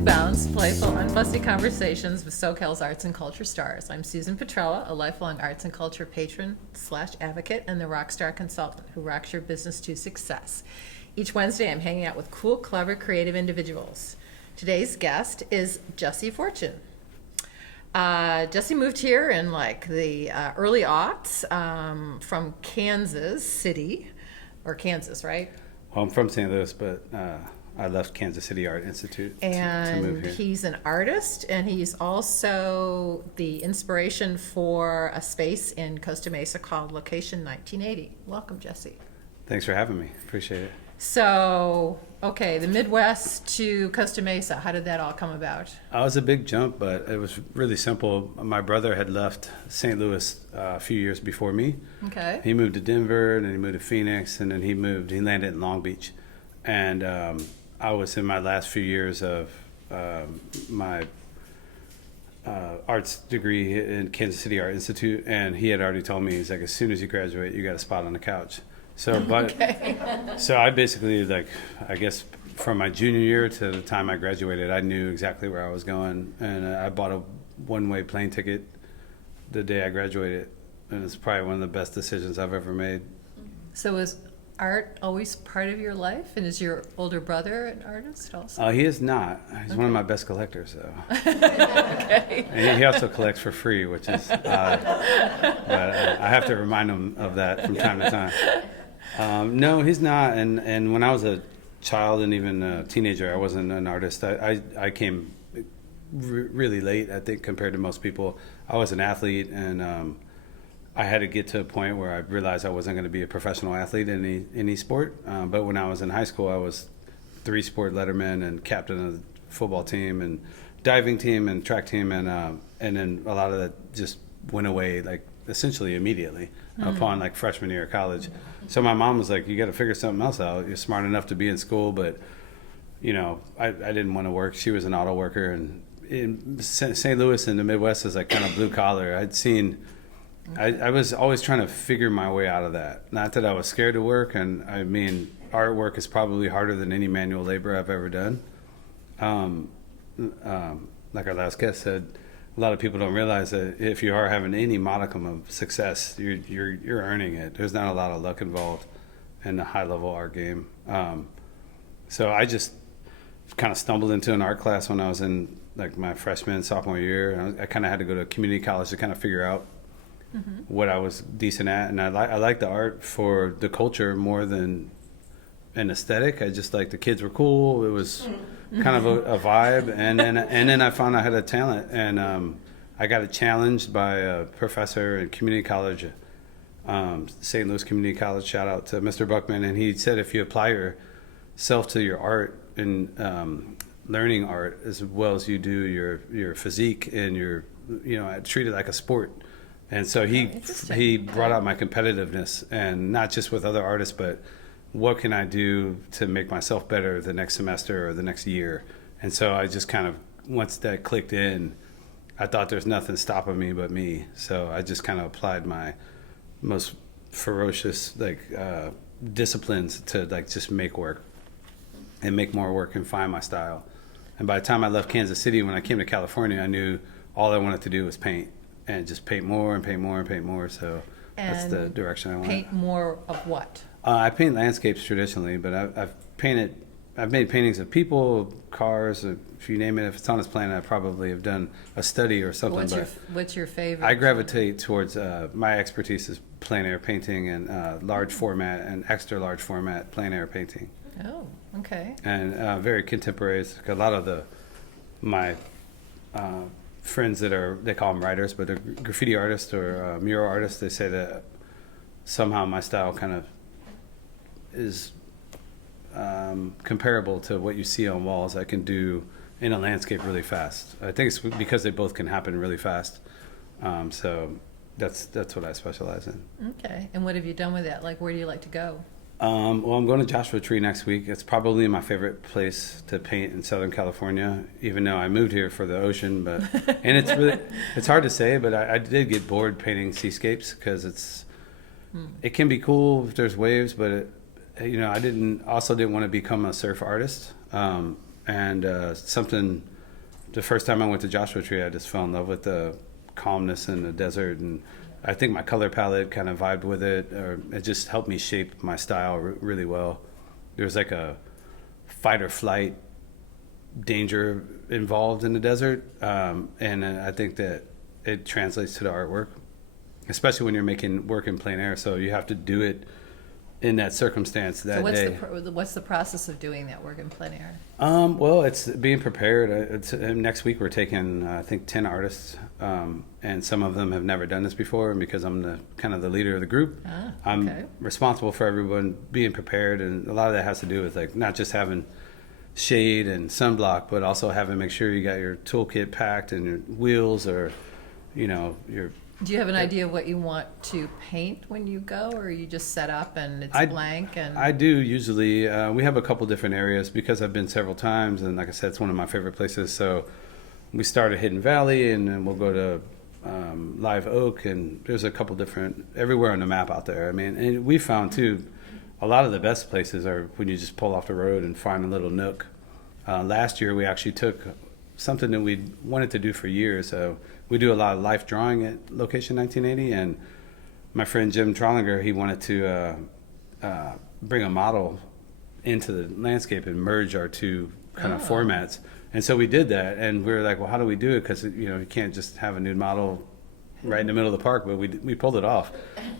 to Bounce, playful, unfussy conversations with SoCal's arts and culture stars. I'm Susan Petrella, a lifelong arts and culture patron / advocate and the rockstar consultant who rocks your business to success. Each Wednesday, I'm hanging out with cool, clever, creative individuals. Today's guest is Jesse Fortune. Jesse moved here in like the early aughts from Kansas City, or Kansas, right? Well, I'm from St. Louis, but I left Kansas City Art Institute to move And here. he's an artist, and he's also the inspiration for a space in Costa Mesa called Location 1980. Welcome, Jesse. Thanks for having me. Appreciate it. So, okay, the Midwest to Costa Mesa, how did that all come about? It was a big jump, but it was really simple. My brother had left St. Louis a few years before me. Okay. He moved to Denver, and then he moved to Phoenix, and then he landed in Long Beach. And I was in my last few years of my arts degree in Kansas City Art Institute, and he had already told me, he's like, as soon as you graduate, you got a spot on the couch. So, but so I basically, like, I guess from my junior year to the time I graduated, I knew exactly where I was going, and I bought a one-way plane ticket the day I graduated, and it's probably one of the best decisions I've ever made. So is art always part of your life? And is your older brother an artist also? He is not. He's one of my best collectors, though. Okay. And he also collects for free, which is odd. But I have to remind him of that from time to time. No, he's not. And when I was a child and even a teenager, I wasn't an artist. I came really late, I think, compared to most people. I was an athlete, and I had to get to a point where I realized I wasn't going to be a professional athlete in any sport. But when I was in high school, I was 3-sport letterman and captain of the football team and diving team and track team, and then a lot of that just went away, like, essentially immediately upon like freshman year of college. So my mom was like, you got to figure something else out. You're smart enough to be in school, but you know, I didn't want to work. She was an auto worker, and in St. Louis in the Midwest is like kind of blue collar. I was always trying to figure my way out of that. Not that I was scared to work, and I mean, artwork is probably harder than any manual labor I've ever done. Like our last guest said, a lot of people don't realize that if you are having any modicum of success, you're earning it. There's not a lot of luck involved in the high level art game. So I just kind of stumbled into an art class when I was in like my freshman, sophomore year. I kind of had to go to community college to kind of figure out what I was decent at, and I like the art for the culture more than an aesthetic. I just like the kids were cool. It was kind of a vibe, and then I found I had a talent, and I got challenged by a professor in community college, St. Louis Community College. Shout out to Mr. Buckman, and he said if you apply yourself to your art and learning art as well as you do your physique and I treat it like a sport. And so he brought out my competitiveness, and not just with other artists, but what can I do to make myself better the next semester or the next year? And so I just kind of, once that clicked in, I thought there's nothing stopping me but me. So I just kind of applied my most ferocious disciplines to like just make work and make more work and find my style. And by the time I left Kansas City, when I came to California, I knew all I wanted to do was paint, and just paint more and paint more and paint more. So that's the direction I went. Paint more of what? I paint landscapes traditionally, but I've made paintings of people, cars, if you name it. If it's on this planet, I probably have done a study or something. What's your favorite? I gravitate towards, my expertise is plein air painting and large format and extra large format plein air painting. Oh, okay. And very contemporary. A lot of my friends they call them writers, but they're graffiti artists or mural artists. They say that somehow my style kind of is comparable to what you see on walls. I can do in a landscape really fast. I think it's because they both can happen really fast. So that's what I specialize in. Okay. And what have you done with that? Like, where do you like to go? Well, I'm going to Joshua Tree next week. It's probably my favorite place to paint in Southern California, even though I moved here for the ocean. But and it's hard to say, but I did get bored painting seascapes because it can be cool if there's waves, but I didn't want to become a surf artist. And something, the first time I went to Joshua Tree, I just fell in love with the calmness in the desert. And I think my color palette kind of vibed with it, or it just helped me shape my style really well. There's like a fight or flight danger involved in the desert. And I think that it translates to the artwork, especially when you're making work in plein air. So you have to do it in that circumstance that So day. what's the process of doing that work in plein air? Well, it's being prepared. Next week we're taking, I think, 10 artists, and some of them have never done this before. And because I'm the kind of the leader of the group, I'm responsible for everyone being prepared. And a lot of that has to do with like not just having shade and sunblock, but also having make sure you got your toolkit packed and your wheels, or your. Do you have an idea of what you want to paint when you go, or you just set up and it's blank? And I do usually. We have a couple different areas because I've been several times, and like I said, it's one of my favorite places. So we start at Hidden Valley, and then we'll go to Live Oak, and there's a couple different everywhere on the map out there. I mean, and we found too, a lot of the best places are when you just pull off the road and find a little nook. Last year we actually took something that we wanted to do for years. We do a lot of life drawing at Location 1980, and my friend Jim Trollinger, he wanted to bring a model into the landscape and merge our two kind of formats. And so we did that, and we were like, well, how do we do it? Because you can't just have a nude model right in the middle of the park, but we pulled it off.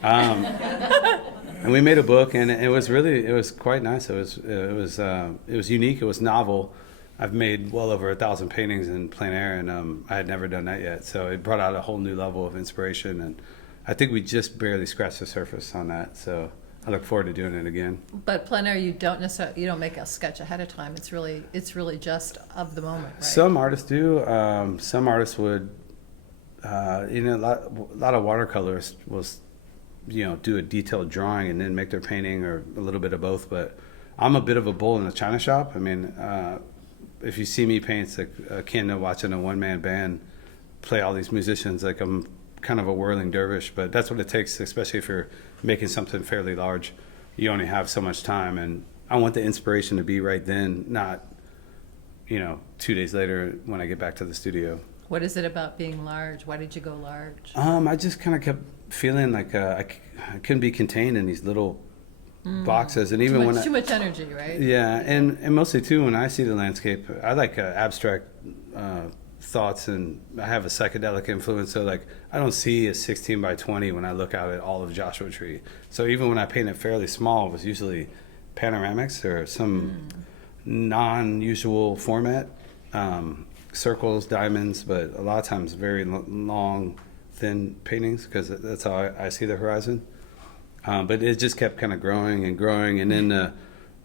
And we made a book, and it was quite nice. It was unique. It was novel. I've made well over 1,000 paintings in plein air, and I had never done that yet. So it brought out a whole new level of inspiration, and I think we just barely scratched the surface on that. So I look forward to doing it again. But plein air, you don't make a sketch ahead of time. It's really just of the moment, right? Some artists do. Some artists would, a lot of watercolorists will, do a detailed drawing and then make their painting, or a little bit of both. But I'm a bit of a bull in the china shop. I mean. If you see me paint, it's like akin to watching a one-man band play all these musicians. Like I'm kind of a whirling dervish, but that's what it takes, especially if you're making something fairly large. You only have so much time, and I want the inspiration to be right then, not 2 days later when I get back to the studio. What is it about being large? Why did you go large? I just kind of kept feeling like I couldn't be contained in these little boxes, and even too much energy, right? Yeah, and mostly too when I see the landscape, I like abstract thoughts, and I have a psychedelic influence. So like I don't see a 16 by 20 when I look out at all of Joshua Tree. So even when I paint it fairly small, it was usually panoramics or some non-usual format, circles, diamonds, but a lot of times very long, thin paintings, because that's how I see the horizon. But it just kept kind of growing and growing, and then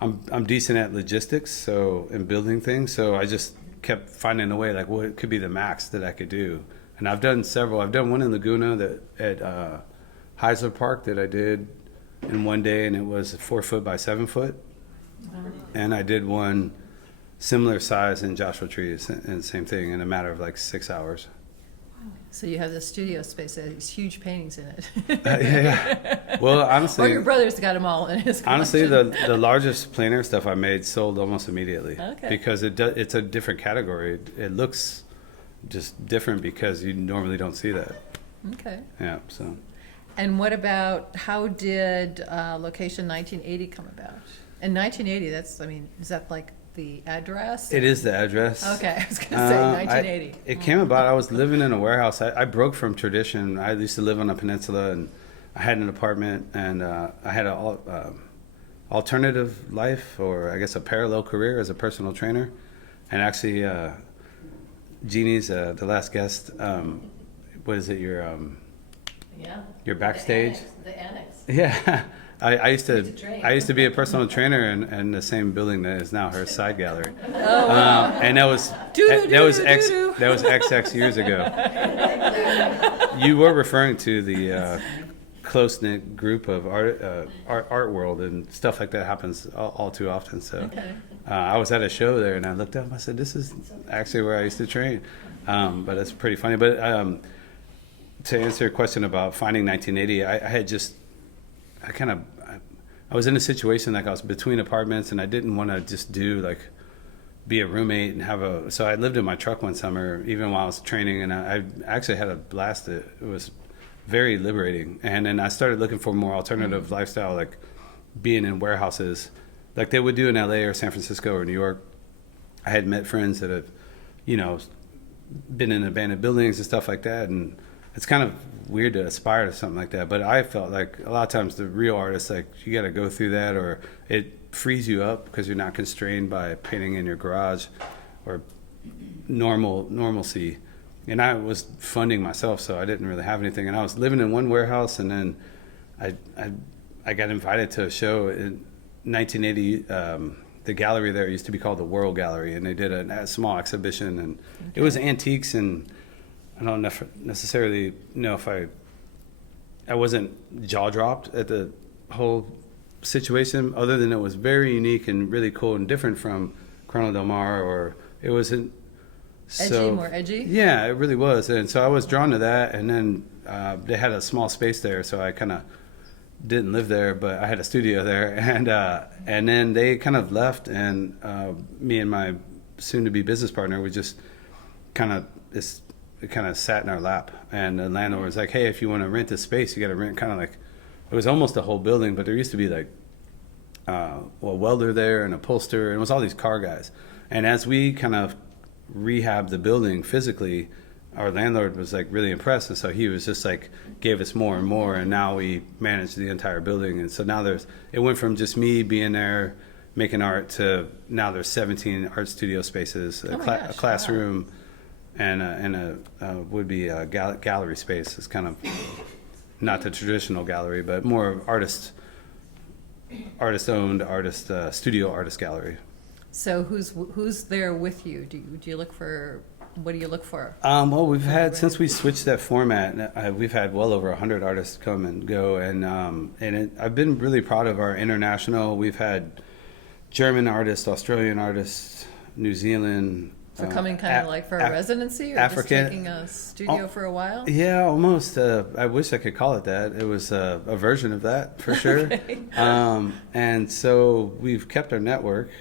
I'm decent at logistics, and building things, so I just kept finding a way, like what could be the max that I could do. And I've done several. I've done one in Laguna at Heisler Park that I did in one day, and it was 4 foot by 7 foot. And I did one similar size in Joshua Tree, and same thing, in a matter of like 6 hours. So you have this studio space that has these huge paintings in it. Yeah. Well, honestly, or your brother's got them all in his collection. Honestly, the largest plein air stuff I made sold almost immediately. Okay. Because it's a different category. It looks just different because you normally don't see that. Okay. Yeah. So. And what about, how did Location 1980 come about? In 1980, is that like the address? It is the address. Okay, I was going to say 1980. It came about, I was living in a warehouse. I broke from tradition. I used to live on a peninsula, and I had an apartment, and I had an alternative life, or I guess a parallel career as a personal trainer. And actually, Jeannie's the last guest. What is it? Your backstage. The annex. Yeah. I used to be a personal trainer in the same building that is now her side gallery. And that was XX years ago. You were referring to the close-knit group of art world, and stuff like that happens all too often. So Okay. I was at a show there, and I looked up. I said, "This is actually where I used to train." But it's pretty funny. But to answer your question about finding 1980, I was in a situation like I was between apartments, and I didn't want to just do like be a roommate and so I lived in my truck one summer, even while I was training, and I actually had a blast. It was very liberating. And then I started looking for more alternative lifestyle, like being in warehouses like they would do in LA or San Francisco or New York. I had met friends that have, been in abandoned buildings and stuff like that. And it's kind of weird to aspire to something like that. But I felt like a lot of times the real artists, like you got to go through that, or it frees you up because you're not constrained by painting in your garage or normalcy. And I was funding myself, so I didn't really have anything. And I was living in one warehouse, and then I got invited to a show in 1980. The gallery there used to be called the World Gallery, and they did a small exhibition, and it was antiques. And I don't necessarily know if I wasn't jaw dropped at the whole situation, other than it was very unique and really cool and different from Corona Del Mar, or it wasn't. More edgy? Yeah, it really was. And so I was drawn to that. And then they had a small space there, so I kind of didn't live there, but I had a studio there. And then they kind of left, and me and my soon-to-be business partner, we just it kind of sat in our lap. And the landlord was like, hey, if you want to rent this space, you got to rent kind of like, it was almost a whole building, but there used to be like a welder there and a upholsterer, and it was all these car guys. And as we kind of rehab the building physically, our landlord was like really impressed, and so he was just like gave us more and more, and now we manage the entire building. And so now it went from just me being there making art to now there's 17 art studio spaces, a classroom, and a would be a gallery space. It's kind of not the traditional gallery, but more artist owned, studio artist gallery. So who's there with you? Do you look for, what do you look for? Well, we've had, since we switched that format, we've had well over 100 artists come and go, and I've been really proud of our international. We've had German artists, Australian artists, New Zealand. So coming kind of like for a residency, or African, just taking a studio for a while? Yeah, almost. I wish I could call it that. It was a version of that, for sure. Okay. And so we've kept our network.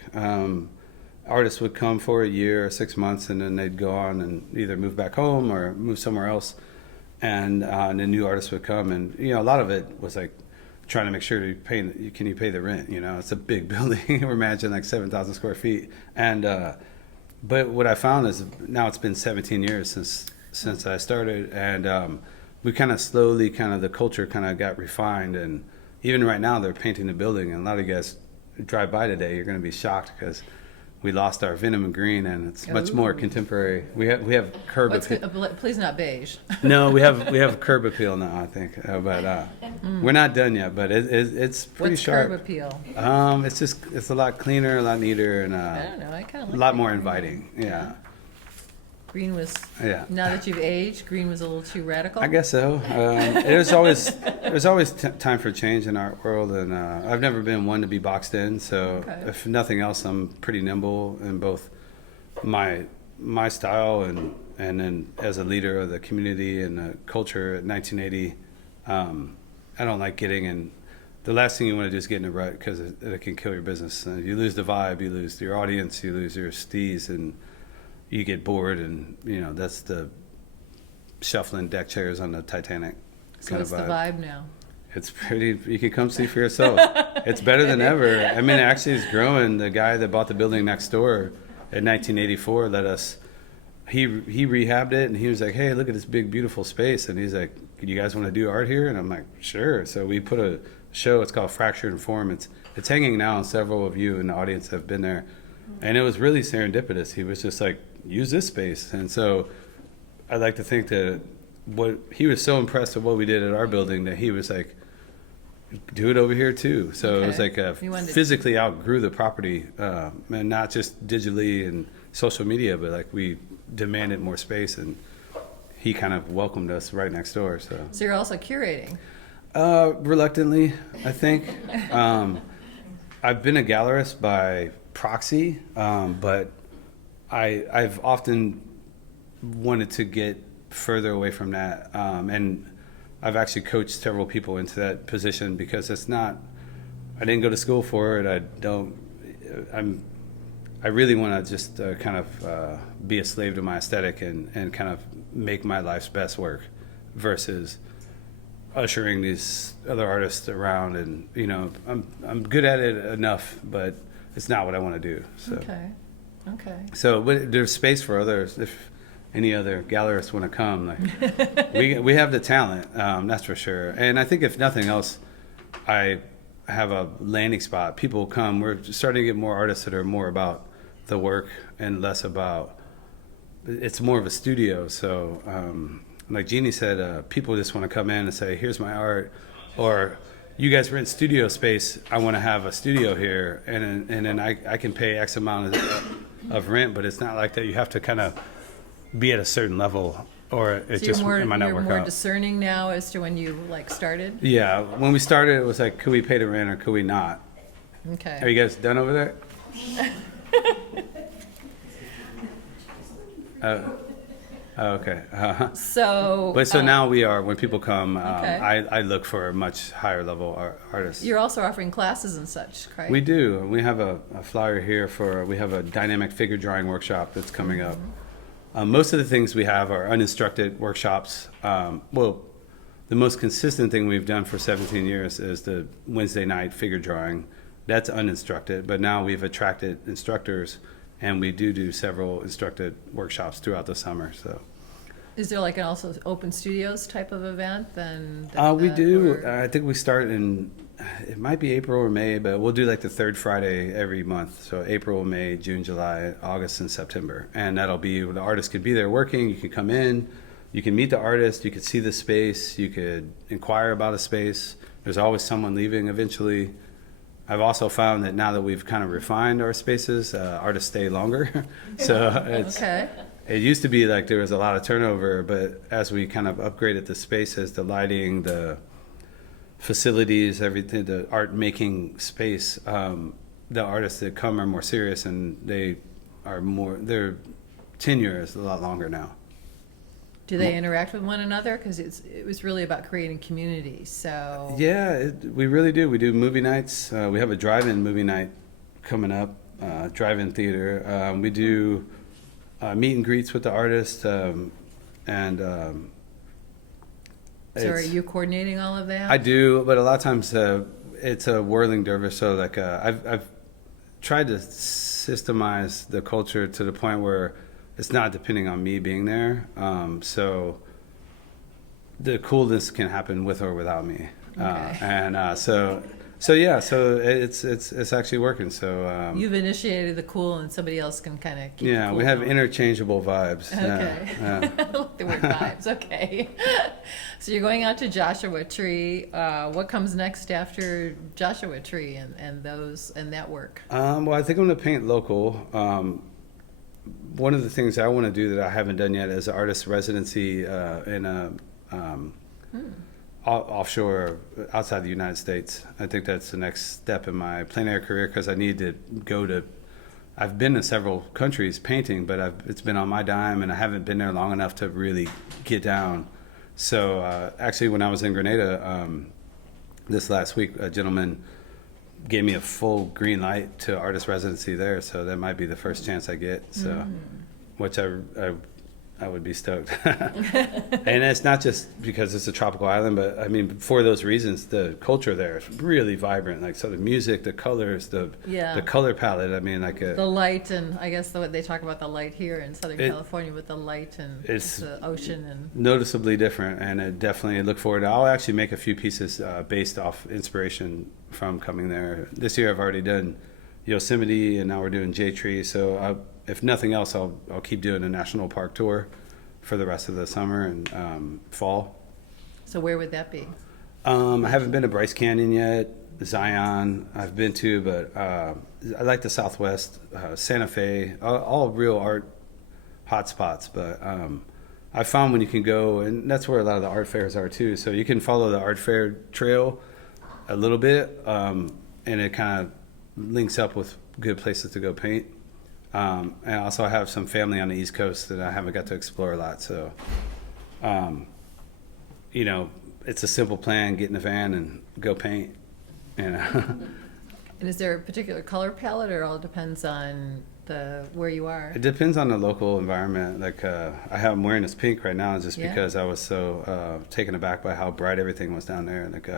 Artists would come for a year or 6 months, and then they'd go on and either move back home or move somewhere else. And then new artists would come. And, a lot of it was like trying to make sure can you pay the rent? It's a big building. We're managing like 7,000 square feet. And but what I found is now it's been 17 years since I started, and we kind of slowly, the culture kind of got refined, and even right now they're painting the building, and a lot of you guys drive by today, you're going to be shocked because we lost our venom and green, and it's much more contemporary. We have curb appeal. Please not beige. No, we have curb appeal now, I think, but we're not done yet. But it's pretty What's sharp. curb appeal? It's a lot cleaner, a lot neater, and I don't know. I kind of like a lot more inviting. Yeah. Green was. Yeah. Now that you've aged, green was a little too radical. I guess so. There's always time for change in our world, and I've never been one to be boxed in. So if nothing else, I'm pretty nimble in both my style and then as a leader of the community and the culture at 1980. I don't like getting in. The last thing you want to do is get in a rut, because it can kill your business. You lose the vibe, you lose your audience, you lose your steez, and you get bored, and that's the shuffling deck chairs on the Titanic. So what's the vibe now? It's pretty. You can come see for yourself. It's better than ever. I mean, it actually is growing. The guy that bought the building next door in 1984 let us. He rehabbed it, and he was like, "Hey, look at this big, beautiful space." And he's like, "Do you guys want to do art here?" And I'm like, "Sure." So we put a show. It's called Fractured and Form. It's hanging now, and several of you in the audience have been there. And it was really serendipitous. He was just like, use this space. And so I'd like to think that he was so impressed with what we did at our building that he was like, do it over here too. So it was like physically outgrew the property, and not just digitally and social media, but like we demanded more space, and he kind of welcomed us right next door. So you're also curating? Reluctantly, I think. I've been a gallerist by proxy, but I've often wanted to get further away from that, and I've actually coached several people into that position, because it's not. I didn't go to school for it. I really want to just kind of be a slave to my aesthetic and kind of make my life's best work versus ushering these other artists around. And I'm good at it enough, but it's not what I want to do. So. Okay. So but there's space for others if any other gallerists want to come. Like, we have the talent, that's for sure. And I think if nothing else, I have a landing spot. People come. We're starting to get more artists that are more about the work and less about. It's more of a studio. So, like Jeannie said, people just want to come in and say, "Here's my art," or "You guys rent studio space. I want to have a studio here," and then I can pay X amount of rent, but it's not like that. You have to kind of be at a certain level, or it So just you're it might not you're work more out. discerning now as to when you started? Yeah, when we started, it was like, could we pay the rent or could we not? Okay. Are you guys done over there? Okay. So. But so now we are, when people come, Okay. I look for a much higher level artists. You're also offering classes and such, right? We do. We have a flyer here we have a dynamic figure drawing workshop that's coming up. Most of the things we have are uninstructed workshops. Well, the most consistent thing we've done for 17 years is the Wednesday night figure drawing. That's uninstructed, but now we've attracted instructors, and we do several instructed workshops throughout the summer. So. Is there like an also open studios type of event then? We do. or- I think we start it might be April or May, but we'll do like the third Friday every month. So April, May, June, July, August, and September. And that'll be, the artist could be there working. You can come in, you can meet the artist, you could see the space, you could inquire about a space. There's always someone leaving eventually. I've also found that now that we've kind of refined our spaces, artists stay longer. So Okay. it used to be like there was a lot of turnover, but as we kind of upgraded the spaces, the lighting, the facilities, everything, the art making space, the artists that come are more serious and their tenure is a lot longer now. Do they interact with one another? Because it was really about creating community. So. Yeah, we really do. We do movie nights. We have a drive-in movie night coming up, drive-in theater. We do meet and greets with the artists, So are it's- you coordinating all of that? I do, but a lot of times it's a whirling dervish. So like I've tried to systemize the culture to the point where it's not depending on me being there. So the coolness can happen with or without me. Okay. So yeah, so it's actually working. So You've initiated the cool, and somebody else can kind of keep. yeah, the cool we have going. interchangeable vibes. Okay. Yeah. I like the word vibes. Okay. So you're going out to Joshua Tree. What comes next after Joshua Tree and that work? Well, I think I'm going to paint local. One of the things I want to do that I haven't done yet is an artist residency in a offshore, outside the United States. I think that's the next step in my plein air career because I need to go to. I've been to several countries painting, but it's been on my dime, and I haven't been there long enough to really get down. So actually, when I was in Grenada this last week, a gentleman gave me a full green light to artist residency there. So that might be the first chance I get. So, which I would be stoked. And it's not just because it's a tropical island, but I mean, for those reasons, the culture there is really vibrant. Like, so the music, the colors, the color palette. I mean, like The light, and I guess they talk about the light here in Southern California with the light and it's the ocean and. noticeably different. And I definitely look forward to, I'll actually make a few pieces based off inspiration from coming there. This year I've already done Yosemite, and now we're doing J Tree. So if nothing else, I'll keep doing a national park tour for the rest of the summer and fall. So where would that be? I haven't been to Bryce Canyon yet. Zion I've been to, but I like the Southwest, Santa Fe, all real art hotspots. But I found when you can go, and that's where a lot of the art fairs are too. So you can follow the art fair trail a little bit, and it kind of links up with good places to go paint. And also I have some family on the East Coast that I haven't got to explore a lot. So, it's a simple plan, get in the van and go paint. And is there a particular color palette, or all depends on where you are? It depends on the local environment. Like I'm wearing this pink right now just Yeah. because I was so taken aback by how bright everything was down there. Like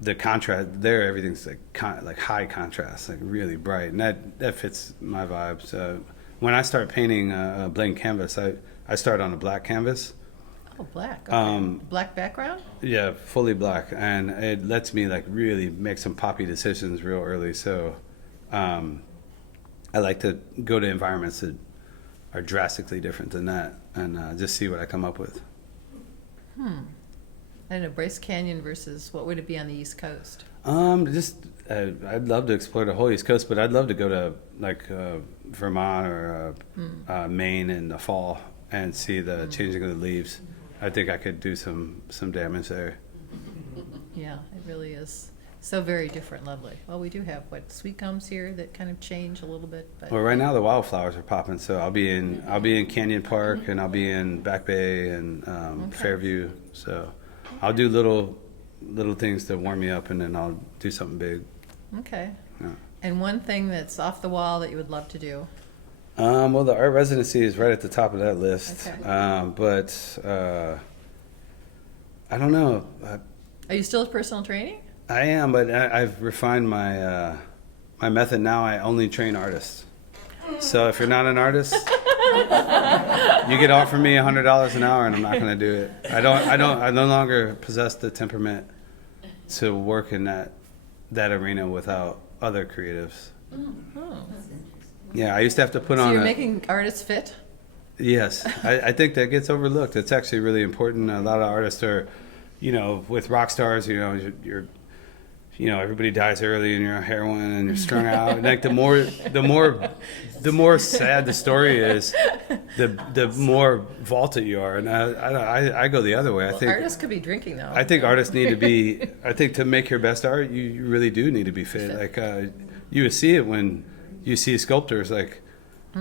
the contrast there, everything's like high contrast, like really bright, and that fits my vibe. So when I start painting a blank canvas, I start on a black canvas. Oh, black. Okay. Black background? Yeah, fully black, and it lets me like really make some poppy decisions real early. So I like to go to environments that are drastically different than that, and just see what I come up with. I don't know, Bryce Canyon versus what would it be on the East Coast? I'd love to explore the whole East Coast, but I'd love to go to like Vermont or Maine in the fall and see the changing of the leaves. I think I could do some damage there. Yeah, it really is. So very different, lovely. Well, we do have, sweet gums here that kind of change a little bit. But Well, right now the wildflowers are popping, so I'll be in Canyon Park, and I'll be in Back Bay and Fairview. So I'll do little things to warm me up, and then I'll do something big. Okay. Yeah. And one thing that's off the wall that you would love to do? Well, the art residency is right at the top of that list. Okay. But I don't know. Are you still at personal training? I am, but I've refined my my method now. I only train artists. So if you're not an artist, you could offer me $100 an hour, and I'm not going to do it. I no longer possess the temperament to work in that arena without other creatives. Oh. Yeah, I used to have to put So on you're making artists fit? Yes, I think that gets overlooked. It's actually really important. A lot of artists are, with rock stars, you're everybody dies early and you're on heroin and you're strung out. And like the more sad the story is, the more vaulted you are. And I go the other way. I think artists could be drinking though. I think artists need to be. I think to make your best art, you really do need to be fit. Like you see it when you see sculptors. Like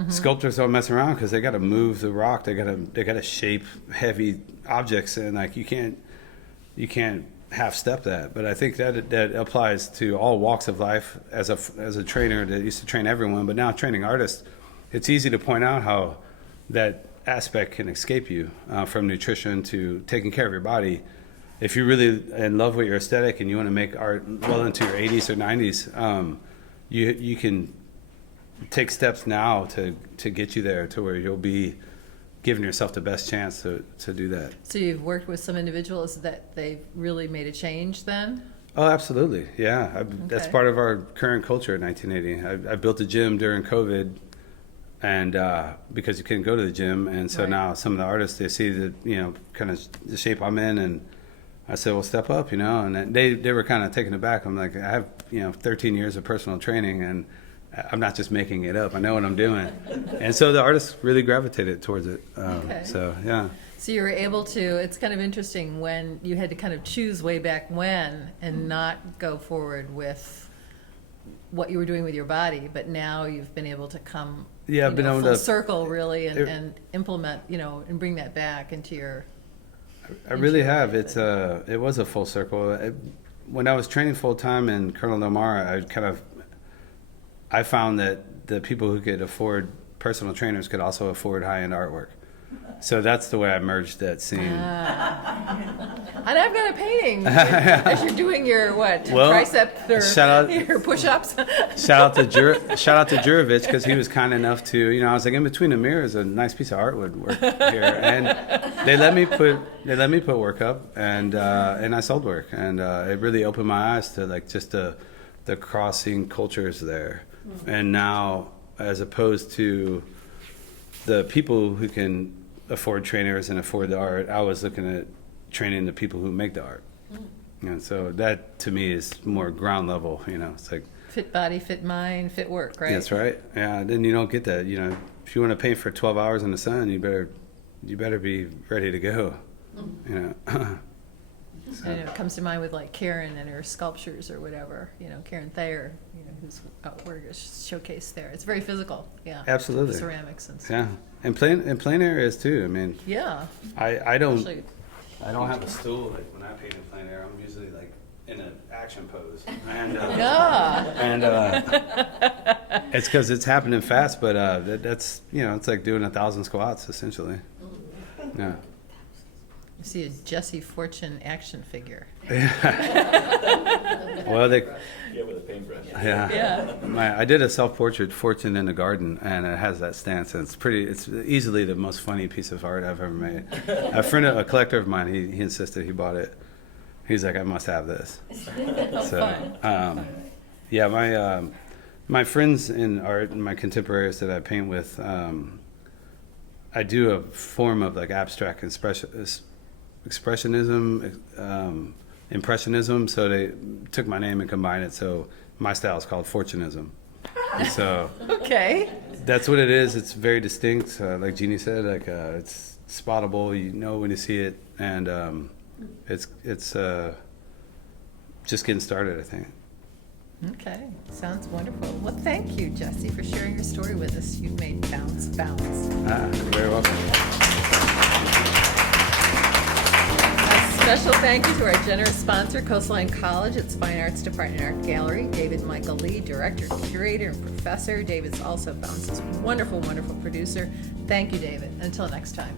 sculptors don't mess around because they got to move the rock. They got to shape heavy objects, and like you can't half step that. But I think that applies to all walks of life. As a trainer that used to train everyone, but now training artists, it's easy to point out how that aspect can escape you, from nutrition to taking care of your body. If you're really in love with your aesthetic and you want to make art well into your 80s or 90s, you can take steps now to get you there to where you'll be giving yourself the best chance to do that. So you've worked with some individuals that they've really made a change then? Oh, absolutely. Yeah. That's Okay. part of our current culture in 1980. I built a gym during COVID, and because you couldn't go to the gym. And so Right. now some of the artists, they see the, kind of the shape I'm in, and I said, well, step up, and they were kind of taken aback. I'm like, I have, 13 years of personal training, and I'm not just making it up. I know what I'm doing. And so the artists really gravitated towards it. Okay. So, yeah. So you were able to, it's kind of interesting when you had to kind of choose way back when and not go forward with what you were doing with your body, but now you've been able to come Yeah, I've been able full to circle really and implement, and bring that back into your I really your have. life. It was a full circle. When I was training full time in Colonel Del Mar, I found that the people who could afford personal trainers could also afford high-end artwork. So that's the way I merged that scene. And I've got a painting as you're doing your tricep or your push-ups. Shout out to Jurovich, because he was kind enough to, I was like, in between the mirrors, a nice piece of art would work here, and they let me put work up, and I sold work, and it really opened my eyes to like just the crossing cultures there. And now, as opposed to the people who can afford trainers and afford the art, I was looking at training the people who make the art. And so that to me is more ground level, it's like Fit body, fit mind, fit work, right? That's right. Yeah, then you don't get that, if you want to paint for 12 hours in the sun, you better be ready to go. So. I know it comes to mind with like Karen and her sculptures or whatever, Karen Thayer, whose artwork is showcased there. It's very physical, yeah. Absolutely. Ceramics and stuff. Yeah, and plein areas too. I mean, Yeah. I don't Actually, have a stool like when I paint in plein air. I'm usually like in an action pose, and yeah. and It's because it's happening fast, but that's, it's like doing 1,000 squats, essentially. Yeah. You see a Jesse Fortune action figure. Well, with a paintbrush. I did a self-portrait, Fortune in the garden, and it has that stance, and it's easily the most funny piece of art I've ever made. A collector of mine, he insisted, he bought it. He's like, I must have this. My friends in art and my contemporaries that I paint with, I do a form of like abstract expressionism, impressionism. So they took my name and combined it. So my style is called Fortunism. And so Okay. that's what it is. It's very distinct. Like Jeannie said, it's spottable. You know when you see it, and it's just getting started, I think. Okay, sounds wonderful. Well, thank you, Jesse, for sharing your story with us. You've made bounce. You're very welcome. A special thank you to our generous sponsor, Coastline College, its Fine Arts Department Art Gallery, David Michael Lee, Director, Curator, and Professor. David's also Bounce's wonderful, wonderful producer. Thank you, David. Until next time.